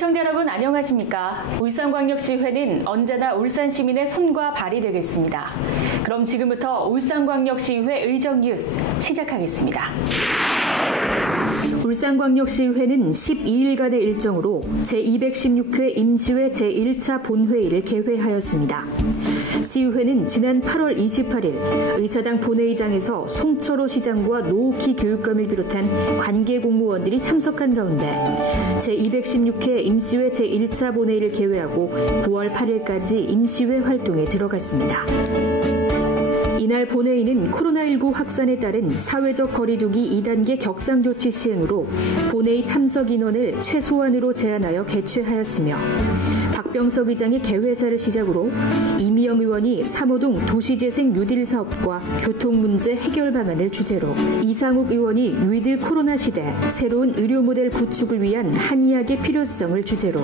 시청자 여러분 안녕하십니까? 울산광역시의회는 언제나 울산 시민의 손과 발이 되겠습니다. 그럼 지금부터 울산광역시의회 의정 뉴스 시작하겠습니다. 울산광역시의회는 12일간의 일정으로 제216회 임시회 제1차 본회의를 개회하였습니다. 시의회는 지난 8월 28일 의사당 본회의장에서 송철호 시장과 노욱희 교육감을 비롯한 관계 공무원들이 참석한 가운데 제216회 임시회 제1차 본회의를 개회하고 9월 8일까지 임시회 활동에 들어갔습니다. 이날 본회의는 코로나19 확산에 따른 사회적 거리두기 2단계 격상조치 시행으로 본회의 참석 인원을 최소한으로 제한하여 개최하였으며 박병석 의장이 개회사를 시작으로 이미영 의원이 3호동 도시재생 뉴딜 사업과 교통 문제 해결 방안을 주제로 이상욱 의원이 위드 코로나 시대 새로운 의료 모델 구축을 위한 한의학의 필요성을 주제로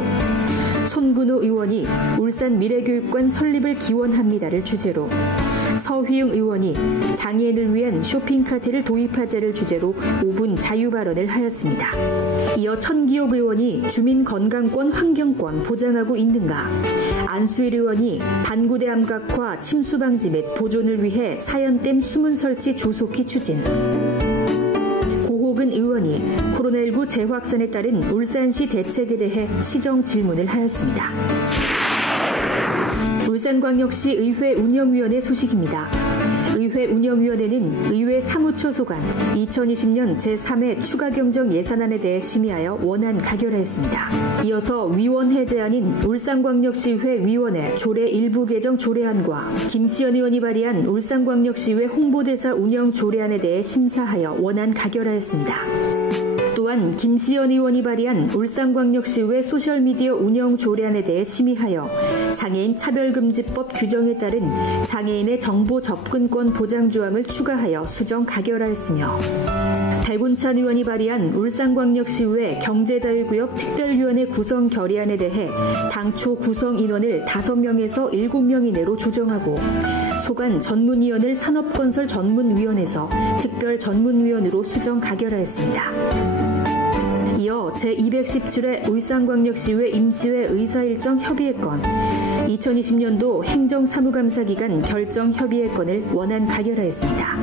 손근호 의원이 울산 미래교육관 설립을 기원합니다를 주제로 서휘영 의원이 장애인을 위한 쇼핑카트를 도입하자를 주제로 5분 자유 발언을 하였습니다. 이어 천기옥 의원이 주민 건강권, 환경권 보장하고 있는가? 안수일 의원이 반구대 암각화 침수 방지 및 보존을 위해 사연댐 수문 설치 조속히 추진. 고호근 의원이 코로나19 재확산에 따른 울산시 대책에 대해 시정 질문을 하였습니다. 울산광역시 의회 운영위원회 소식입니다. 의회 운영위원회는 의회 사무처 소관 2020년 제3회 추가경정 예산안에 대해 심의하여 원안 가결하였습니다. 이어서 위원회 제안인 울산광역시의회 위원회 조례 일부 개정 조례안과 김시연 의원이 발의한 울산광역시의회 홍보대사 운영 조례안에 대해 심사하여 원안 가결하였습니다. 또한 김시연 의원이 발의한 울산광역시의회 소셜미디어 운영 조례안에 대해 심의하여 장애인 차별금지법 규정에 따른 장애인의 정보 접근권 보장 조항을 추가하여 수정 가결하였으며 백운찬 의원이 발의한 울산광역시의회 경제자유구역 특별위원회 구성 결의안에 대해 당초 구성 인원을 5명에서 7명 이내로 조정하고 소관 전문위원을 산업건설 전문위원회에서 특별 전문위원으로 수정 가결하였습니다. 이어 제217회 울산광역시의회 임시회 의사일정 협의회건 2020년도 행정사무감사기간 결정 협의회건을 원안 가결하였습니다.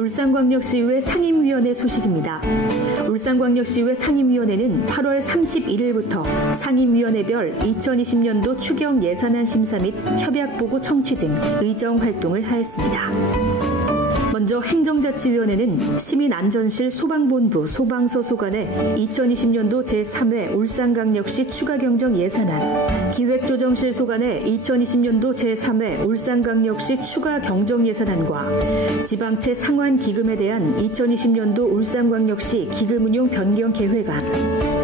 울산광역시의회 상임위원회 소식입니다. 울산광역시의회 상임위원회는 8월 31일부터 상임위원회별 2020년도 추경 예산안 심사 및 협약보고 청취 등 의정활동을 하였습니다. 먼저 행정자치위원회는 시민안전실 소방본부 소방서 소관의 2020년도 제3회 울산광역시 추가경정 예산안, 기획조정실 소관의 2020년도 제3회 울산광역시 추가경정 예산안과 지방채 상환기금에 대한 2020년도 울산광역시 기금운용 변경 계획안,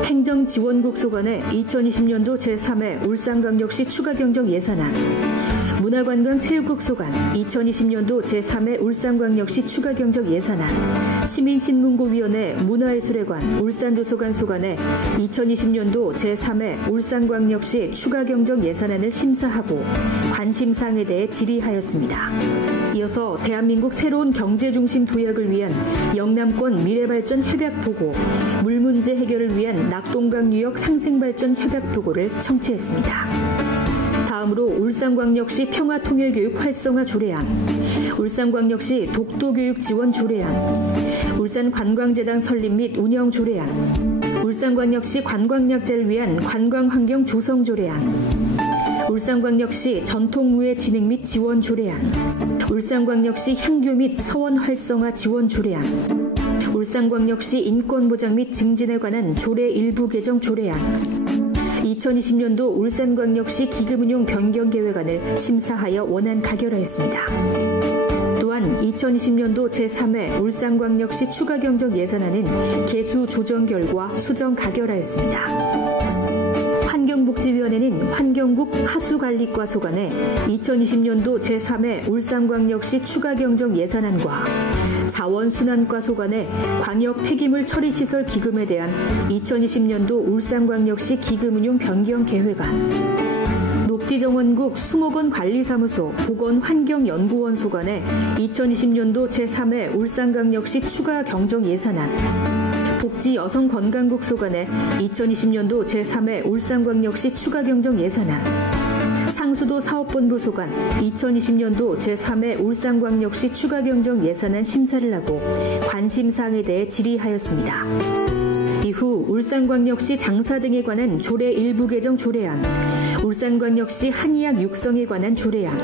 행정지원국 소관의 2020년도 제3회 울산광역시 추가경정 예산안, 문화관광체육국 소관 2020년도 제3회 울산광역시 추가경정 예산안, 시민신문고위원회 문화예술회관 울산도서관 소관의 2020년도 제3회 울산광역시 추가경정 예산안을 심사하고 관심사항에 대해 질의하였습니다. 이어서 대한민국 새로운 경제중심 도약을 위한 영남권 미래발전 협약보고, 물문제 해결을 위한 낙동강 유역 상생발전 협약보고를 청취했습니다. 다음으로 울산광역시 평화통일교육 활성화 조례안, 울산광역시 독도교육 지원 조례안, 울산관광재단 설립 및 운영 조례안, 울산광역시 관광약자를 위한 관광환경 조성 조례안, 울산광역시 전통무예 진흥 및 지원 조례안, 울산광역시 향교 및 서원 활성화 지원 조례안, 울산광역시 인권보장 및 증진에 관한 조례 일부 개정 조례안, 2020년도 울산광역시 기금운용 변경계획안을 심사하여 원안 가결하였습니다. 또한 2020년도 제3회 울산광역시 추가경정 예산안은 개수 조정 결과 수정 가결하였습니다. 환경복지위원회는 환경국 하수관리과 소관의 2020년도 제3회 울산광역시 추가경정 예산안과 자원순환과 소관의 광역 폐기물 처리시설 기금에 대한 2020년도 울산광역시 기금운용 변경 계획안, 녹지정원국 수목원 관리사무소 보건환경연구원 소관의 2020년도 제3회 울산광역시 추가 경정 예산안, 복지여성건강국 소관의 2020년도 제3회 울산광역시 추가경정 예산안, 상수도 사업본부 소관 2020년도 제3회 울산광역시 추가경정 예산안 심사를 하고 관심사항에 대해 질의하였습니다. 이후 울산광역시 장사 등에 관한 조례 일부 개정 조례안, 울산광역시 한의학 육성에 관한 조례안,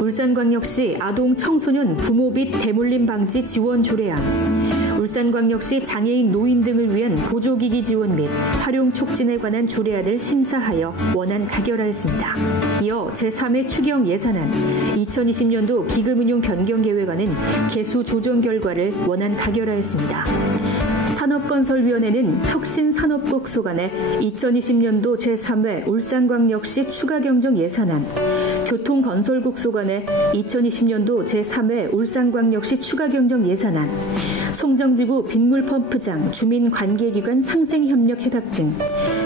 울산광역시 아동 청소년 부모 빚 대물림 방지 지원 조례안, 울산광역시 장애인 노인 등을 위한 보조기기 지원 및 활용 촉진에 관한 조례안을 심사하여 원안 가결하였습니다. 이어 제3회 추경 예산안, 2020년도 기금운용 변경 계획안은 개수 조정 결과를 원안 가결하였습니다. 산업건설위원회는 혁신산업국 소관의 2020년도 제3회 울산광역시 추가경정 예산안, 교통건설국 소관의 2020년도 제3회 울산광역시 추가경정 예산안, 송정지구 빗물펌프장 주민관계기관 상생협력 협약 등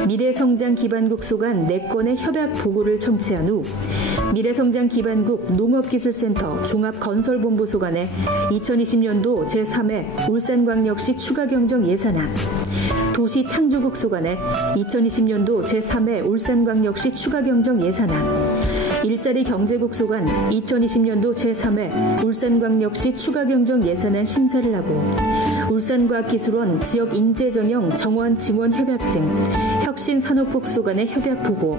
미래성장기반국 소관 4건의 협약 보고를 청취한 후 미래성장기반국 농업기술센터 종합건설본부 소관의 2020년도 제3회 울산광역시 추가경정 예산안, 도시창조국 소관의 2020년도 제3회 울산광역시 추가경정 예산안, 일자리 경제국 소관 2020년도 제3회 울산광역시 추가경정 예산안 심사를 하고 울산과학기술원 지역인재전형 정원 증원 협약 등 혁신산업국 소관의 협약 보고,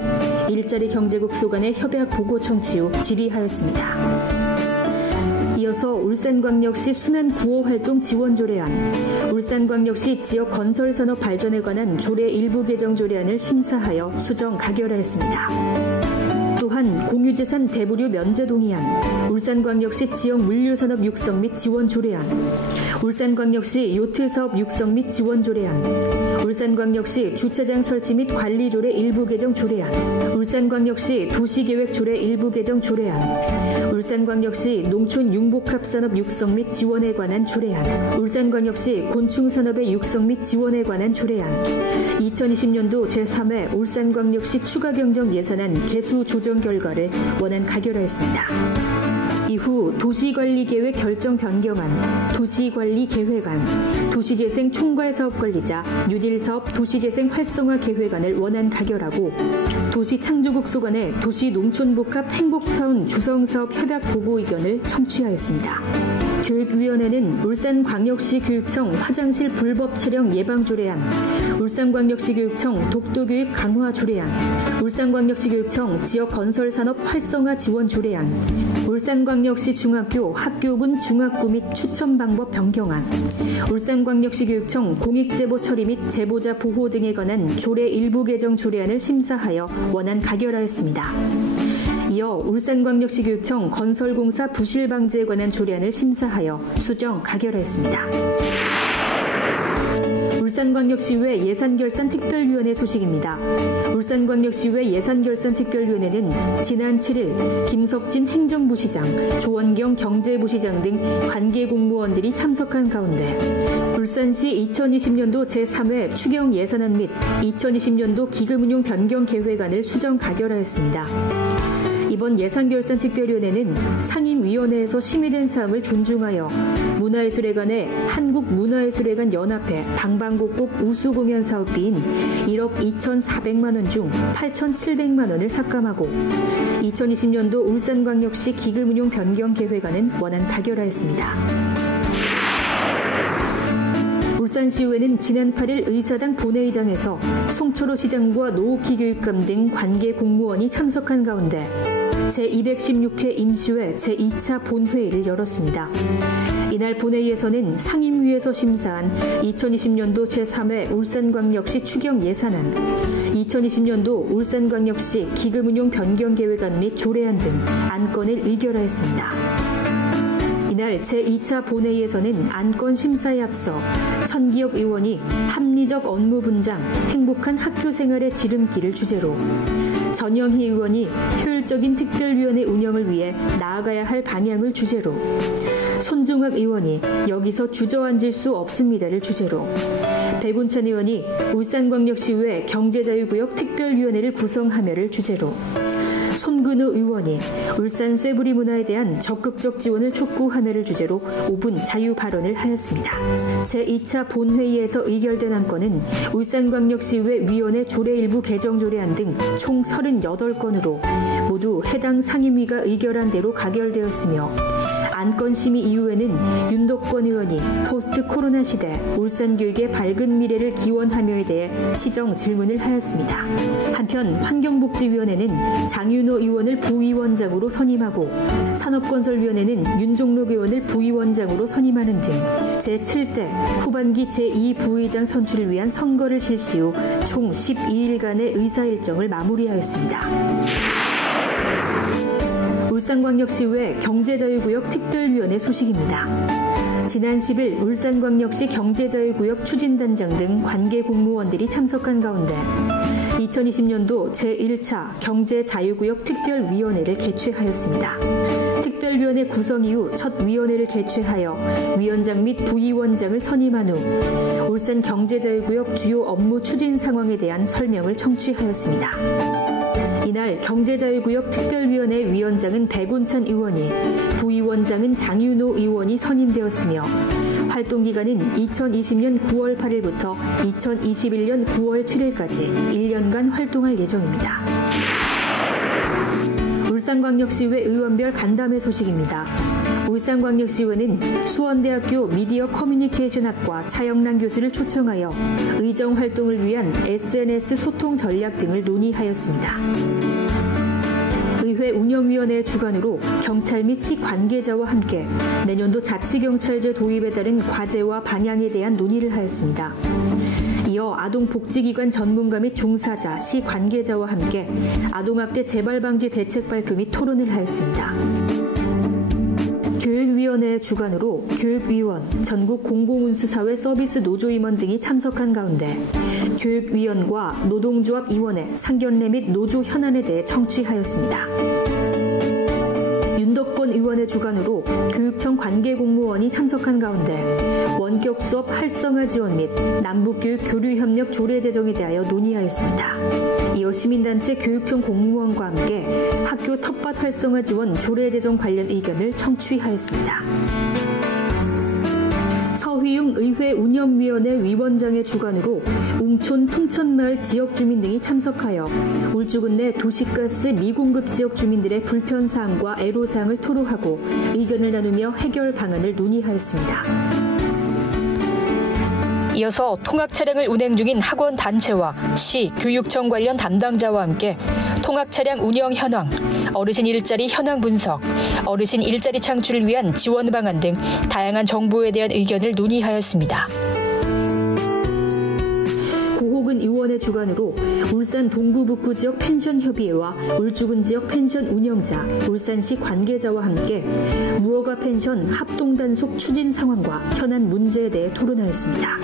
일자리 경제국 소관의 협약 보고 청취 후 질의하였습니다. 이어서 울산광역시 순환 구호활동 지원 조례안, 울산광역시 지역 건설산업 발전에 관한 조례 일부 개정 조례안을 심사하여 수정 가결하였습니다. 또한 공유재산 대부류 면제 동의안, 울산광역시 지역 물류산업 육성 및 지원 조례안, 울산광역시 요트사업 육성 및 지원 조례안, 울산광역시 주차장 설치 및 관리 조례 일부 개정 조례안, 울산광역시 도시계획 조례 일부 개정 조례안, 울산광역시 농촌 융복합산업 육성 및 지원에 관한 조례안, 울산광역시 곤충산업의 육성 및 지원에 관한 조례안, 2020년도 제3회 울산광역시 추가경정 예산안 개수 조정 결과를 원안 가결하였습니다. 이후 도시관리계획 결정 변경안, 도시관리계획안, 도시재생 총괄사업관리자, 뉴딜사업 도시재생 활성화 계획안을 원안 가결하고 도시창조국 소관의 도시농촌복합 행복타운 주성사업 협약 보고 의견을 청취하였습니다. 교육위원회는 울산광역시 교육청 화장실 불법 촬영 예방 조례안, 울산광역시 교육청 독도교육 강화 조례안, 울산광역시 교육청 지역건설산업 활성화 지원 조례안, 울산광역시 중학교 학교군 중학구 및 추천 방법 변경안, 울산광역시 교육청 공익제보 처리 및 제보자 보호 등에 관한 조례 일부 개정 조례안을 심사하여 원안 가결하였습니다. 이어 울산광역시 교육청 건설공사 부실 방지에 관한 조례안을 심사하여 수정 가결하였습니다. 울산광역시의회 예산결산특별위원회 소식입니다. 울산광역시의회 예산결산특별위원회는 지난 7일 김석진 행정부시장, 조원경 경제부시장 등 관계 공무원들이 참석한 가운데 울산시 2020년도 제3회 추경 예산안 및 2020년도 기금운용 변경 계획안을 수정 가결하였습니다. 이번 예산결산특별위원회는 상임위원회에서 심의된 사항을 존중하여 문화예술회관의 한국문화예술회관 연합회 방방곡곡 우수공연 사업비인 1억 2,400만 원 중 8,700만 원을 삭감하고 2020년도 울산광역시 기금운용 변경 계획안은 원안 가결하였습니다. 울산시의회는 지난 8일 의사당 본회의장에서 송철호 시장과 노옥희 교육감 등 관계 공무원이 참석한 가운데 제216회 임시회 제2차 본회의를 열었습니다. 이날 본회의에서는 상임위에서 심사한 2020년도 제3회 울산광역시 추경 예산안, 2020년도 울산광역시 기금운용 변경 계획안 및 조례안 등 안건을 의결하였습니다. 이날 제2차 본회의에서는 안건 심사에 앞서 천기혁 의원이 합리적 업무 분장, 행복한 학교 생활의 지름길을 주제로, 전영희 의원이 효율적인 특별위원회 운영을 위해 나아가야 할 방향을 주제로, 손종학 의원이 여기서 주저앉을 수 없습니다를 주제로, 백운찬 의원이 울산광역시의회 경제자유구역 특별위원회를 구성하며를 주제로, 손금 황근우 의원이 울산 쇠부리 문화에 대한 적극적 지원을 촉구하며를 주제로 5분 자유 발언을 하였습니다. 제2차 본회의에서 의결된 안건은 울산광역시의회 위원회 조례 일부 개정 조례안 등 총 38건으로 모두 해당 상임위가 의결한 대로 가결되었으며 안건 심의 이후에는 윤덕권 의원이 포스트 코로나 시대 울산교육의 밝은 미래를 기원하며에 대해 시정 질문을 하였습니다. 한편 환경복지위원회는 장윤호 의원을 부위원장으로 선임하고 산업건설위원회는 윤종록 의원을 부위원장으로 선임하는 등 제7대 후반기 제2부의장 선출을 위한 선거를 실시 후 총 12일간의 의사일정을 마무리하였습니다. 울산광역시의회 경제자유구역 특별위원회 소식입니다. 지난 10일 울산광역시 경제자유구역 추진단장 등 관계 공무원들이 참석한 가운데 2020년도 제1차 경제자유구역 특별위원회를 개최하였습니다. 특별위원회 구성 이후 첫 위원회를 개최하여 위원장 및 부위원장을 선임한 후 울산 경제자유구역 주요 업무 추진 상황에 대한 설명을 청취하였습니다. 이날 경제자유구역 특별위원회 위원장은 백운찬 의원이, 부위원장은 장윤호 의원이 선임되었으며 활동기간은 2020년 9월 8일부터 2021년 9월 7일까지 1년간 활동할 예정입니다. 울산광역시의회 의원별 간담회 소식입니다. 울산광역시의회는 수원대학교 미디어 커뮤니케이션학과 차영란 교수를 초청하여 의정활동을 위한 SNS 소통 전략 등을 논의하였습니다. 의회 운영위원회 주관으로 경찰 및 시 관계자와 함께 내년도 자치경찰제 도입에 따른 과제와 방향에 대한 논의를 하였습니다. 이어 아동복지기관 전문가 및 종사자, 시 관계자와 함께 아동학대 재발방지 대책 발표 및 토론을 하였습니다. 교육위원회 주관으로 교육위원, 전국 공공운수사회 서비스 노조임원 등이 참석한 가운데 교육위원과 노동조합위원회, 상견례 및 노조 현안에 대해 청취하였습니다. 윤덕권 의원의 주관으로 교육청 관계공무원이 참석한 가운데 원격 수업 활성화 지원 및 남북교육 교류협력 조례 제정에 대하여 논의하였습니다. 이어 시민단체 교육청 공무원과 함께 학교 텃밭 활성화 지원 조례 제정 관련 의견을 청취하였습니다. 서휘웅 의회 운영위원회 위원장의 주관으로 웅촌 통천마을 지역 주민 등이 참석하여 울주군 내 도시가스 미공급 지역 주민들의 불편사항과 애로사항을 토로하고 의견을 나누며 해결 방안을 논의하였습니다. 이어서 통학 차량을 운행 중인 학원 단체와 시, 교육청 관련 담당자와 함께 통학 차량 운영 현황, 어르신 일자리 현황 분석, 어르신 일자리 창출을 위한 지원 방안 등 다양한 정보에 대한 의견을 논의하였습니다. 고호근 의원의 주관으로 울산 동구북구 지역 펜션협의회와 울주군 지역 펜션 운영자, 울산시 관계자와 함께 무허가 펜션 합동단속 추진 상황과 현안 문제에 대해 토론하였습니다.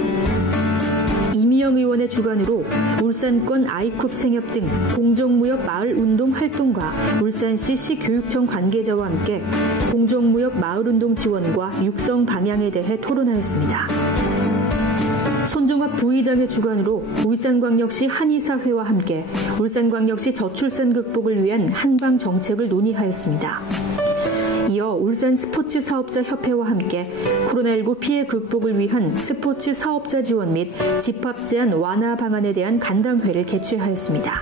이미영 의원의 주관으로 울산권 아이쿱 생협 등 공정무역 마을운동 활동과 울산시 시교육청 관계자와 함께 공정무역 마을운동 지원과 육성 방향에 대해 토론하였습니다. 손종학 부의장의 주관으로 울산광역시 한의사회와 함께 울산광역시 저출산 극복을 위한 한방 정책을 논의하였습니다. 이어 울산 스포츠 사업자 협회와 함께 코로나19 피해 극복을 위한 스포츠 사업자 지원 및 집합 제한 완화 방안에 대한 간담회를 개최하였습니다.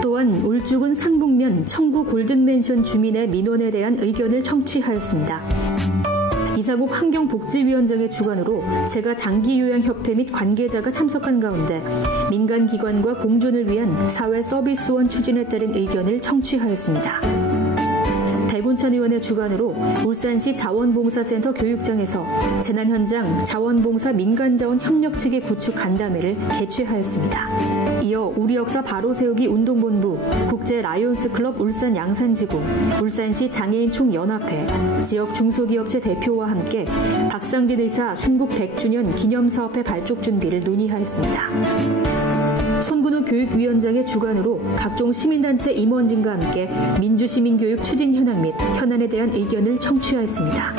또한 울주군 상북면 청구 골든맨션 주민의 민원에 대한 의견을 청취하였습니다. 이상욱 환경복지위원장의 주관으로 제가장기요양협회 및 관계자가 참석한 가운데 민간기관과 공존을 위한 사회 서비스원 추진에 따른 의견을 청취하였습니다. 백운찬 의원의 주관으로 울산시 자원봉사센터 교육장에서 재난 현장 자원봉사 민간자원 협력체계 구축 간담회를 개최하였습니다. 이어 우리 역사 바로 세우기 운동본부, 국제 라이온스 클럽 울산 양산지구, 울산시 장애인 총연합회, 지역 중소기업체 대표와 함께 박상진 의사 순국 100주년 기념사업회 발족 준비를 논의하였습니다. 손근우 교육위원장의 주관으로 각종 시민단체 임원진과 함께 민주시민교육 추진 현황 및 현안에 대한 의견을 청취하였습니다.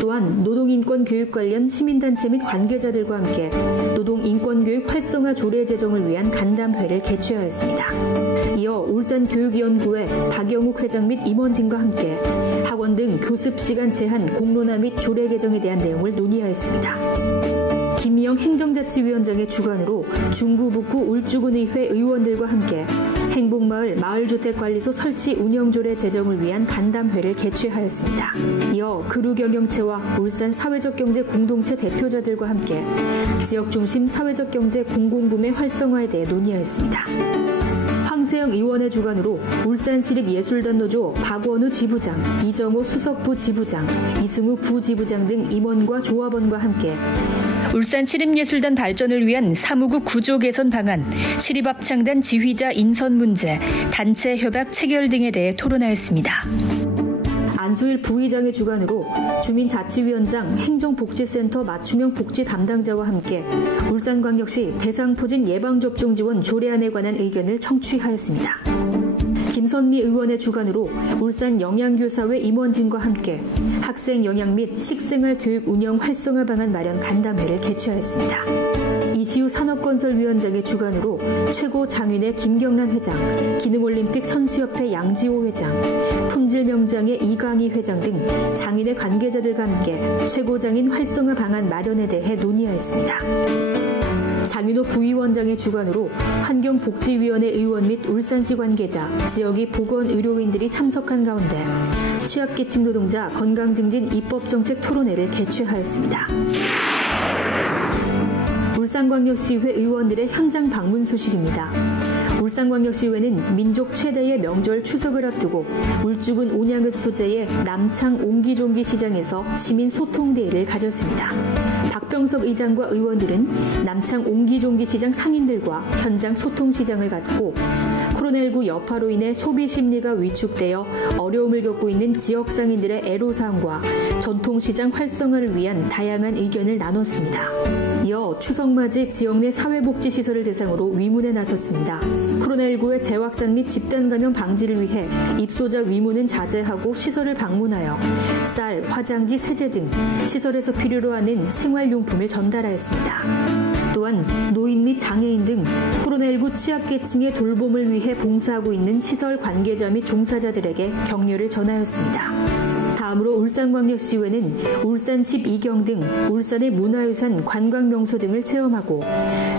또한 또한 노동인권 교육 관련 시민단체 및 관계자들과 함께 노동인권교육 활성화 조례 제정을 위한 간담회를 개최하였습니다. 이어 울산교육위원구의 박영욱 회장 및 임원진과 함께 학원 등 교습시간 제한 공론화 및 조례 개정에 대한 내용을 논의하였습니다. 김희영 행정자치위원장의 주관으로 중구 북구 울주군의회 의원들과 함께 행복마을 마을주택관리소 설치 운영조례 제정을 위한 간담회를 개최하였습니다. 이어 그루경영체와 울산 사회적경제 공동체 대표자들과 함께 지역중심 사회적경제 공공구매 활성화에 대해 논의하였습니다. 황세영 의원의 주관으로 울산시립예술단노조 박원우 지부장, 이정호 수석부 지부장, 이승우 부지부장 등 임원과 조합원과 함께 울산시립예술단 발전을 위한 사무국 구조 개선 방안, 시립합창단 지휘자 인선 문제, 단체 협약 체결 등에 대해 토론하였습니다. 안수일 부의장의 주관으로 주민자치위원장 행정복지센터 맞춤형 복지 담당자와 함께 울산광역시 대상포진 예방접종 지원 조례안에 관한 의견을 청취하였습니다. 김선미 의원의 주관으로 울산 영양교사회 임원진과 함께 학생 영양 및 식생활 교육 운영 활성화 방안 마련 간담회를 개최하였습니다. 이시우 산업건설위원장의 주관으로 최고장윤의 김경란 회장, 기능올림픽 선수협회 양지호 회장, 품질명장의 이강희 회장 등 장인의 관계자들과 함께 최고장인 활성화 방안 마련에 대해 논의하였습니다. 장윤호 부위원장의 주관으로 환경복지위원회 의원 및 울산시 관계자, 지역의 보건의료인들이 참석한 가운데 취약계층 노동자 건강증진 입법정책 토론회를 개최하였습니다. 울산광역시의회 의원들의 현장 방문 소식입니다. 울산광역시의회는 민족 최대의 명절 추석을 앞두고 울주군 온양읍 소재의 남창 옹기종기 시장에서 시민 소통대회를 가졌습니다. 박병석 의장과 의원들은 남창 옹기종기 시장 상인들과 현장 소통시장을 갖고 코로나19 여파로 인해 소비 심리가 위축되어 어려움을 겪고 있는 지역 상인들의 애로사항과 전통시장 활성화를 위한 다양한 의견을 나눴습니다. 이어 추석맞이 지역 내 사회복지시설을 대상으로 위문에 나섰습니다. 코로나19의 재확산 및 집단 감염 방지를 위해 입소자 위문은 자제하고 시설을 방문하여 쌀, 화장지, 세제 등 시설에서 필요로 하는 생활용품을 전달하였습니다. 또한 노인 및 장애인 등 코로나19 취약계층의 돌봄을 위해 봉사하고 있는 시설 관계자 및 종사자들에게 격려를 전하였습니다. 다음으로 울산광역시의회는 울산 12경 등 울산의 문화유산, 관광명소 등을 체험하고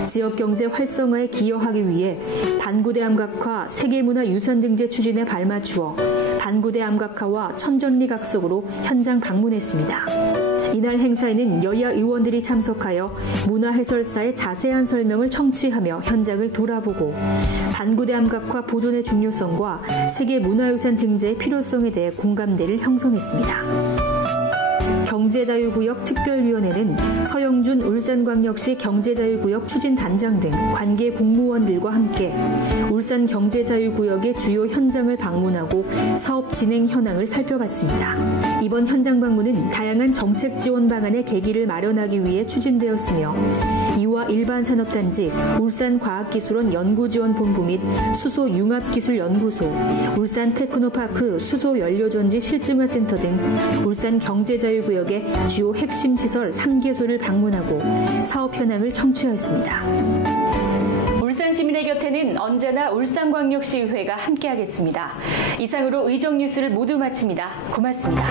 지역경제 활성화에 기여하기 위해 반구대 암각화 세계문화유산 등재 추진에 발맞추어 반구대 암각화와 천전리 각석으로 현장 방문했습니다. 이날 행사에는 여야 의원들이 참석하여 문화해설사의 자세한 설명을 청취하며 현장을 돌아보고 반구대 암각화 보존의 중요성과 세계문화유산 등재의 필요성에 대해 공감대를 형성했습니다. 경제자유구역 특별위원회는 서영준 울산광역시 경제자유구역 추진단장 등 관계 공무원들과 함께 울산 경제자유구역의 주요 현장을 방문하고 사업 진행 현황을 살펴봤습니다. 이번 현장 방문은 다양한 정책 지원 방안의 계기를 마련하기 위해 추진되었으며 이와 일반산업단지, 울산과학기술원 연구지원본부 및 수소융합기술연구소, 울산테크노파크 수소연료전지 실증화센터 등 울산경제자유구역의 주요 핵심 시설 3개소를 방문하고 사업 현황을 청취하였습니다. 울산 시민의 곁에는 언제나 울산광역시의회가 함께하겠습니다. 이상으로 의정뉴스를 모두 마칩니다. 고맙습니다.